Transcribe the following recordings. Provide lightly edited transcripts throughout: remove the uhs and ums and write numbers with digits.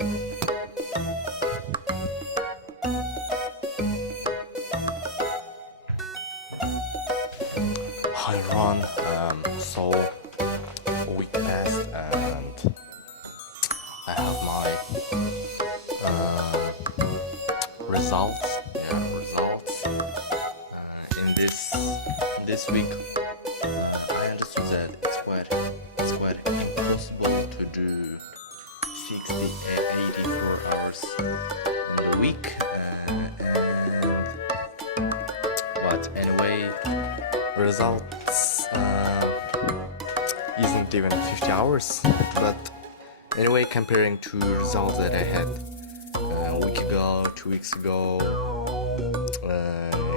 Hi Ron, so a week passed and I have my results. In this week, I understood that it's quite impossible to do 60, 84 hours in a week, but anyway, results isn't even 50 hours, but anyway, comparing to results that I had a week ago, 2 weeks ago,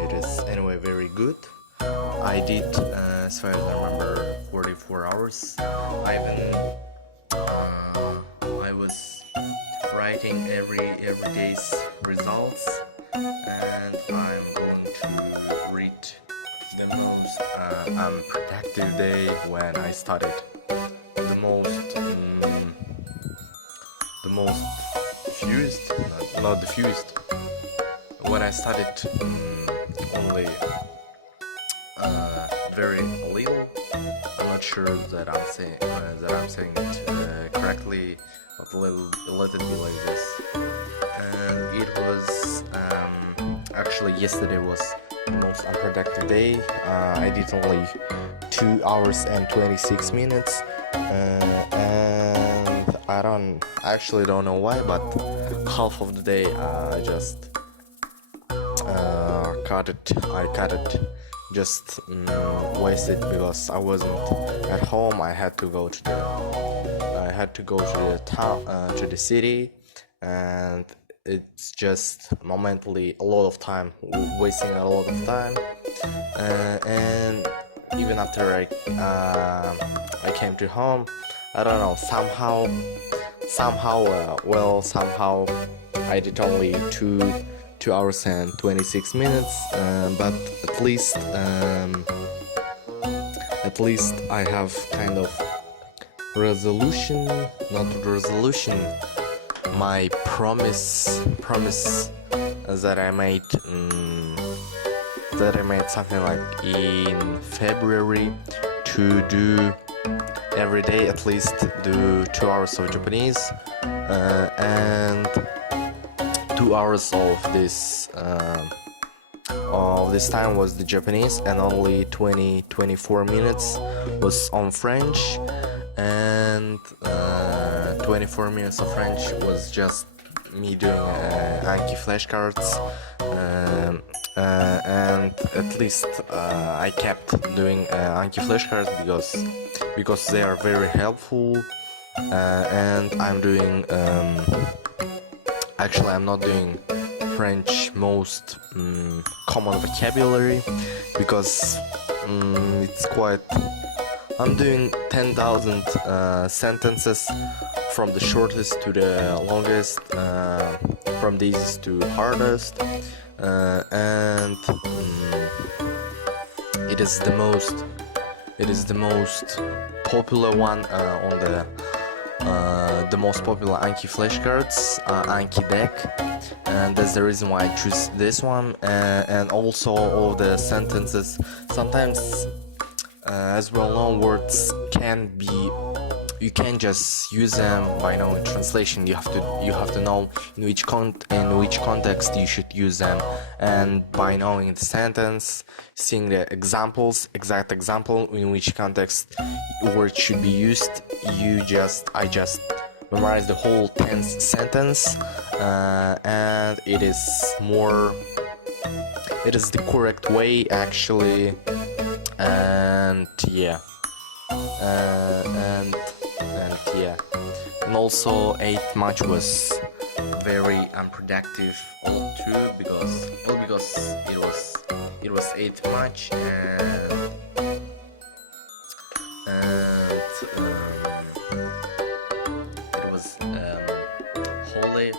it is anyway very good. I did, as far as I remember, 44 hours. I was writing every day's results, and I'm going to read the most unproductive day when I started the most fused, not the fused, when I started only very little. I'm not sure that I'm saying it correctly, but let it be like this. And it was actually yesterday was the most unproductive day. I did only 2 hours and 26 minutes, and I actually don't know why, but half of the day I just cut it, just wasted because I wasn't at home. I had to go to the town, to the city, and it's just momentally a lot of time, wasting a lot of time, and even after I came to home, I don't know, somehow I did only 2 hours and 26 minutes, but at least I have kind of my promise that I made something like in February to do every day at least do 2 hours of Japanese, and 2 hours of this time was the Japanese, and only 24 minutes was on French, and 24 minutes of French was just me doing Anki flashcards, and at least I kept doing Anki flashcards because they are very helpful, and I'm doing actually I'm not doing French most common vocabulary because it's quite. I'm doing 10,000 sentences from the shortest to the longest, from the easiest to hardest, and it is the most popular one on the most popular Anki flashcards, Anki deck, and that's the reason why I choose this one. And also all the sentences, sometimes as well-known words you can't just use them by knowing translation. You have to know in which context you should use them, and by knowing the sentence, seeing the exact example in which context word should be used, I just memorize the whole tense sentence, and it is the correct way actually, and yeah. And also 8 match was very unproductive too, because it was 8 match, and it was whole day,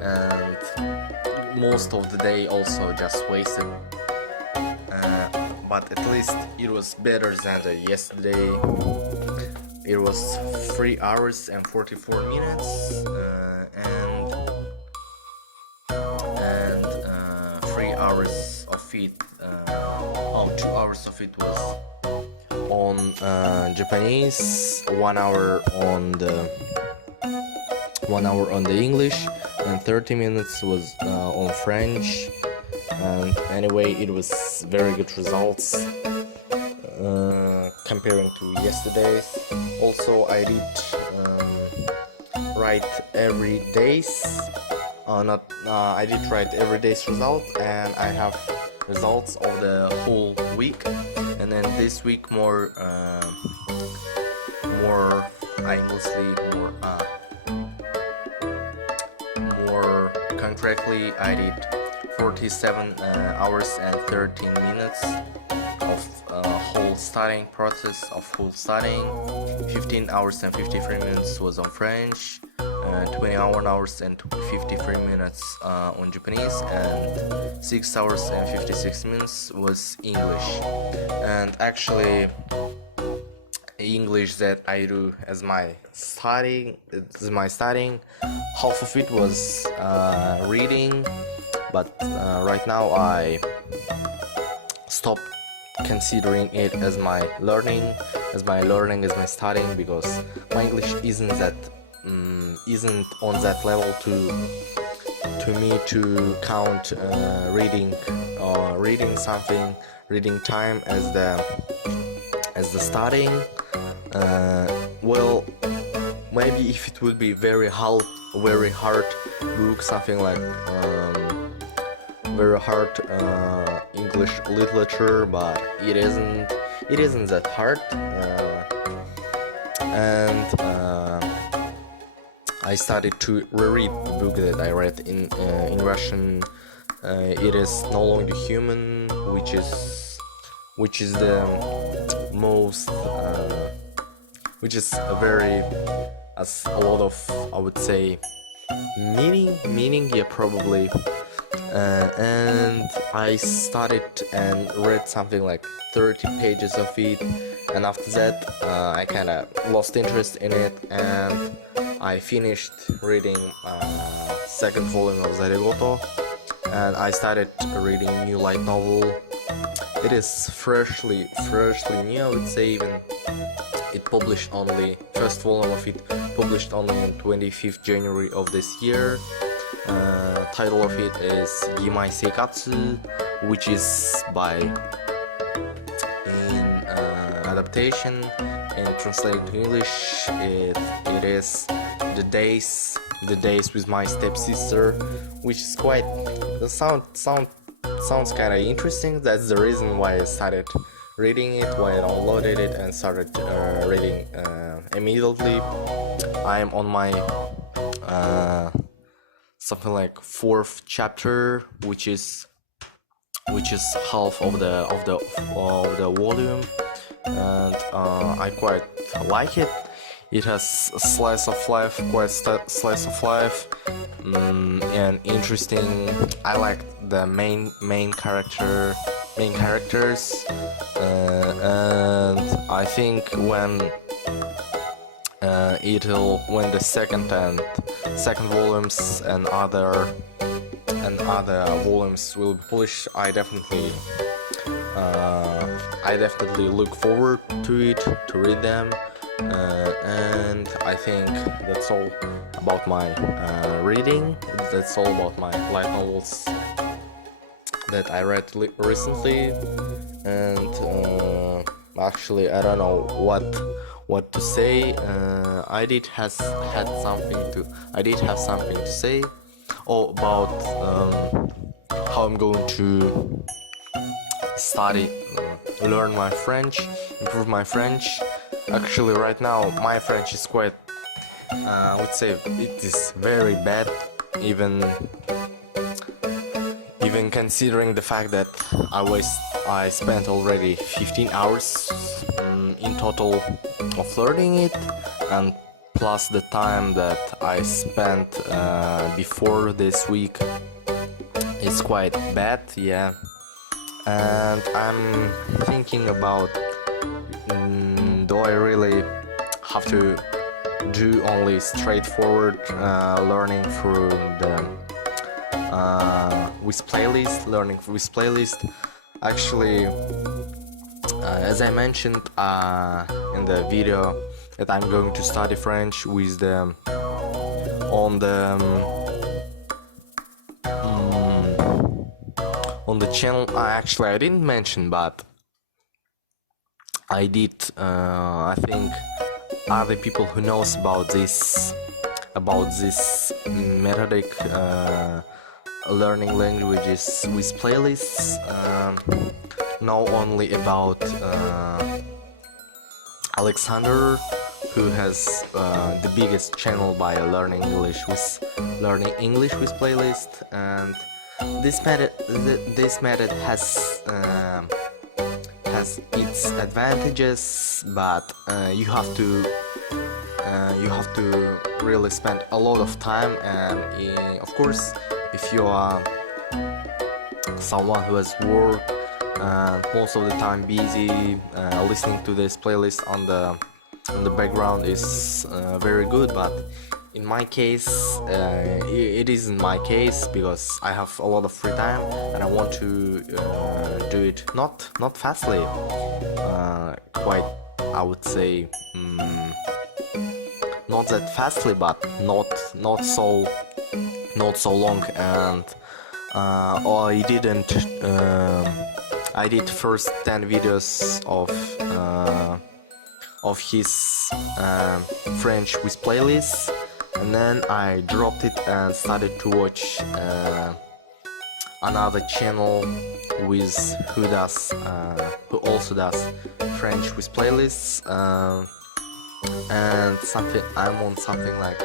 and most of the day also just wasted. But at least it was better than the yesterday. It was 3 hours and 44 minutes, and 3 hours of it, 2 hours of it was on Japanese, 1 hour on the English, and 30 minutes was on French. And anyway, it was very good results comparing to yesterday's. Also, I did write every day's I did write every day's result, and I have results of the whole week. And then this week more concretely, I did 47 hours and 13 minutes of whole studying process of full studying. 15 hours and 53 minutes was on French, 21 hours and 53 minutes on Japanese, and 6 hours and 56 minutes was English. And actually, English that I do as my studying, half of it was reading, but right now I stopped considering it as my learning, as my studying, because my English isn't on that level to me to count reading time as the studying. Well, maybe if it would be very hard book, something like very hard English literature, but it isn't that hard. And I started to reread the book that I read in Russian. It is No Longer Human, which is the most which is a lot of, I would say, meaning, yeah, probably. And I started and read something like 30 pages of it, and after that I kinda lost interest in it, and I finished reading second volume of Zarigoto, and I started reading new light novel. It is freshly new, I would say. Even it published only, first volume of it published only on 25th January of this year. Title of it is Gimai Seikatsu, which is in adaptation and translated to English, it is the days with my stepsister, which is quite sounds kind of interesting. That's the reason why I started reading it, why I downloaded it and started reading immediately. I am on my something like 4th chapter, which is half of the volume, and I quite like it. It has a slice of life, and interesting. I like the main characters, and I think when the second volumes and other volumes will be published, I definitely look forward to it, to read them. And I think that's all about my reading. That's all about my light novels that I read recently. And actually, I don't know what to say. I did have something to say about how I'm going to study, learn my French, improve my French. Actually, right now my French is quite, I would say it is very bad, even considering the fact that I spent already 15 hours in total of learning it, and plus the time that I spent before this week is quite bad, yeah. And I'm thinking about, do I really have to do only straightforward learning through the with playlist, learning with playlist. Actually, as I mentioned in the video, that I'm going to study French with the on the channel. Actually, I didn't mention, but I did. I think other people who knows about this methodic learning languages with playlists know only about Alexander, who has the biggest channel by learning English with playlist, and this method has its advantages, but you have to really spend a lot of time, and of course, if you are someone who has work and most of the time busy, listening to this playlist on the background is very good. But in my case, it isn't my case, because I have a lot of free time and I want to do it not fastly, quite, I would say, not that fastly, but not so long. And I did first 10 videos of his French with playlists, and then I dropped it and started to watch another channel with who also does French with playlists, and I'm on something like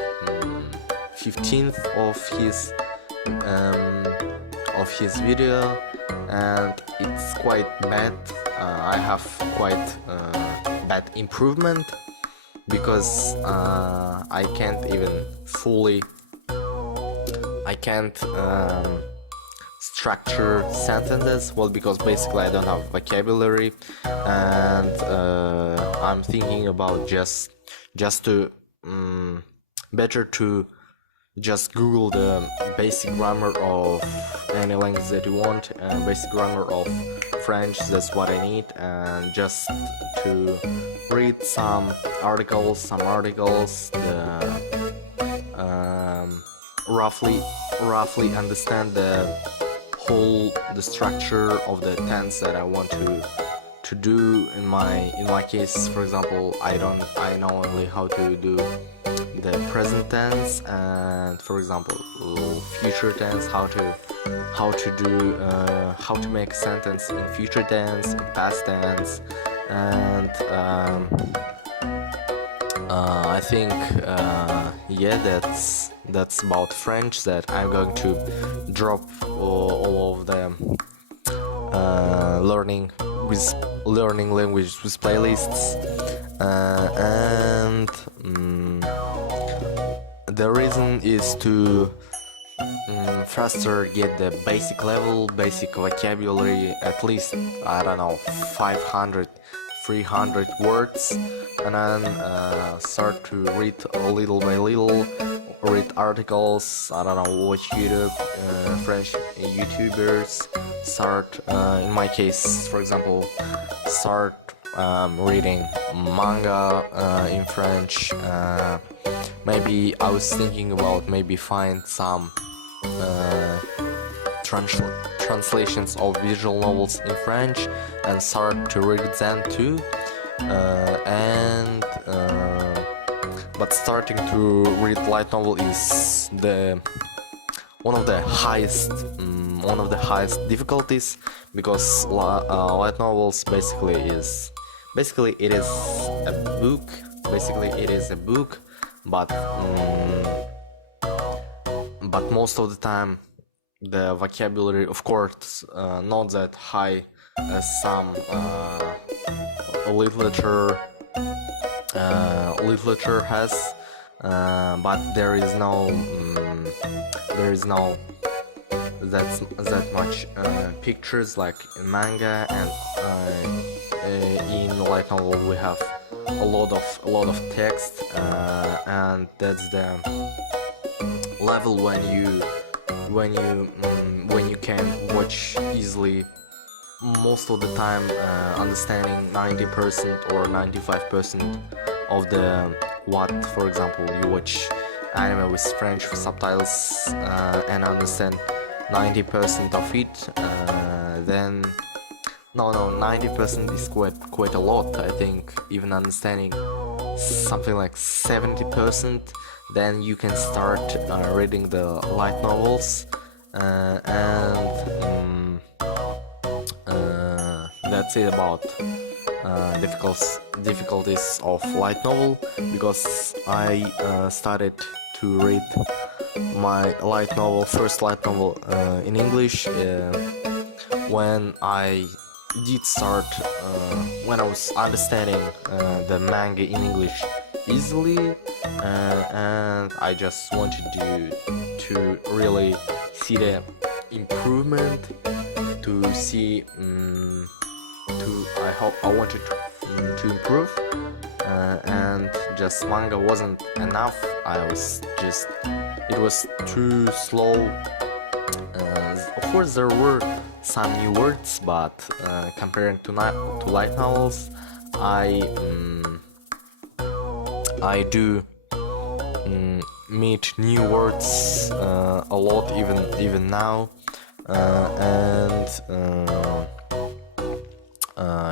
15th of his video, and it's quite bad. I have quite bad improvement, because I can't structure sentences well, because basically I don't have vocabulary, and I'm thinking about just to better to just Google the basic grammar of any language that you want, and basic grammar of French, that's what I need, and just to read some articles, roughly understand the structure of the tense that I want to do. In my case, for example, I know only how to do the present tense, and for example future tense, how to make a sentence in future tense, in past tense, and I think yeah, that's about French, that I'm going to drop all of the learning language with playlists, and the reason is to faster get the basic vocabulary, at least, I don't know, 500 300 words, and then start to read little by little, read articles, I don't know, watch YouTube, French YouTubers, start, in my case, for example, start reading manga in French. Maybe I was thinking about maybe find some translations of visual novels in French and start to read them too. But starting to read light novel is one of the highest difficulties, because light novels basically it is a book, but most of the time the vocabulary, of course, not that high as some literature has, but there is no that much pictures like in manga, and in light novel we have a lot of text, and that's the level when you can watch easily most of the time, understanding 90% or 95% of the what. For example, you watch anime with French subtitles and understand 90% of it, then no 90% is quite a lot. I think even understanding something like 70%, then you can start reading the light novels, and that's it about difficulties of light novel, because I started to read my first light novel in English when I did start when I was understanding the manga in English easily, and I just wanted to really see the improvement, to see I wanted to improve, and just manga wasn't enough. It was too slow. Of course there were some new words, but comparing to light novels, I do meet new words a lot, even now, and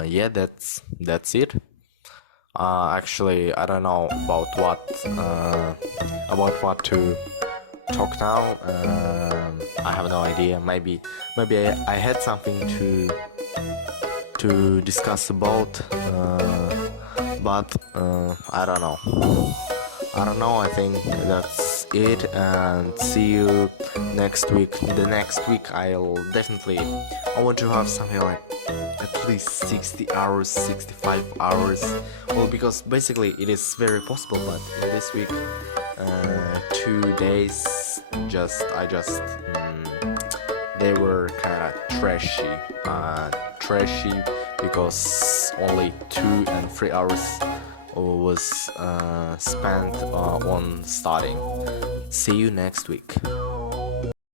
yeah, that's it. Actually, I don't know about what to talk now. I have no idea. Maybe I had something to discuss about, but I don't know. I think that's it, and see you next week. The next week I want to have something like at least 60 hours, 65 hours. Well, because basically it is very possible, but in this week 2 days they were kind of trashy, because only 2 and 3 hours was spent on studying. See you next week.